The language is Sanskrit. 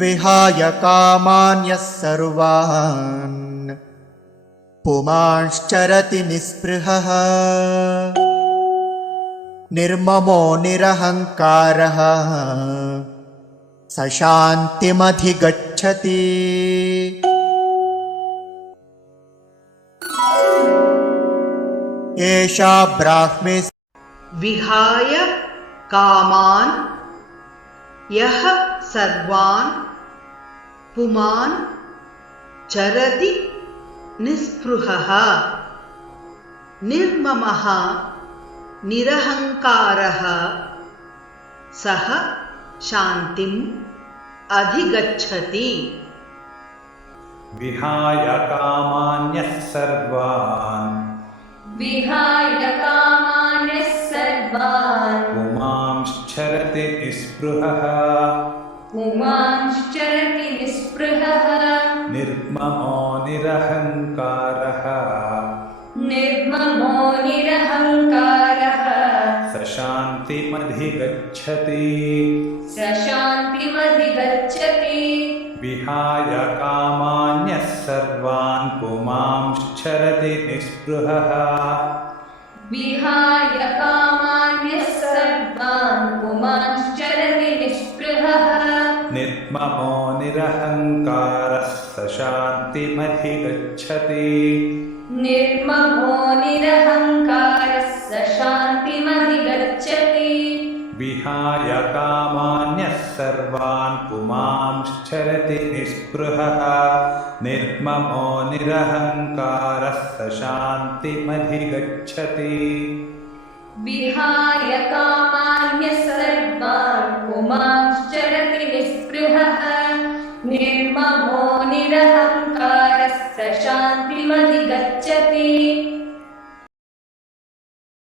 विहाय कामान्यः सर्वान् पुमांश्चरति निःस्पृहः निर्ममो निरहङ्कारः स शान्तिमधिगच्छति। एषा ब्राह्मी विहाय कामान् यः सर्वान् पुमान् चरति निःस्पृहः निर्ममः निरहङ्कारः सः शान्तिम् अधिगच्छति। विहाय कामान्यः सर्वान् पुमांश्चरति निःस्पृहः निर्ममो निरहङ्कारः स शान्तिमधिगच्छति। विहाय कामान्यः सर्वान् पुमांश्चरति निःस्पृहः निर्ममो निरहङ्कारः स शान्तिमधिगच्छति। विहाय कामान्यः सर्वान् पुमांश्चरति निःस्पृहः निर्ममो निरहङ्कारः स शान्तिमधिगच्छति। विहाय कामान्यः सर्वान् पुमांश्चरति निःस्पृहः निर्ममो निरहङ्कारः स शान्तिमधिगच्छति।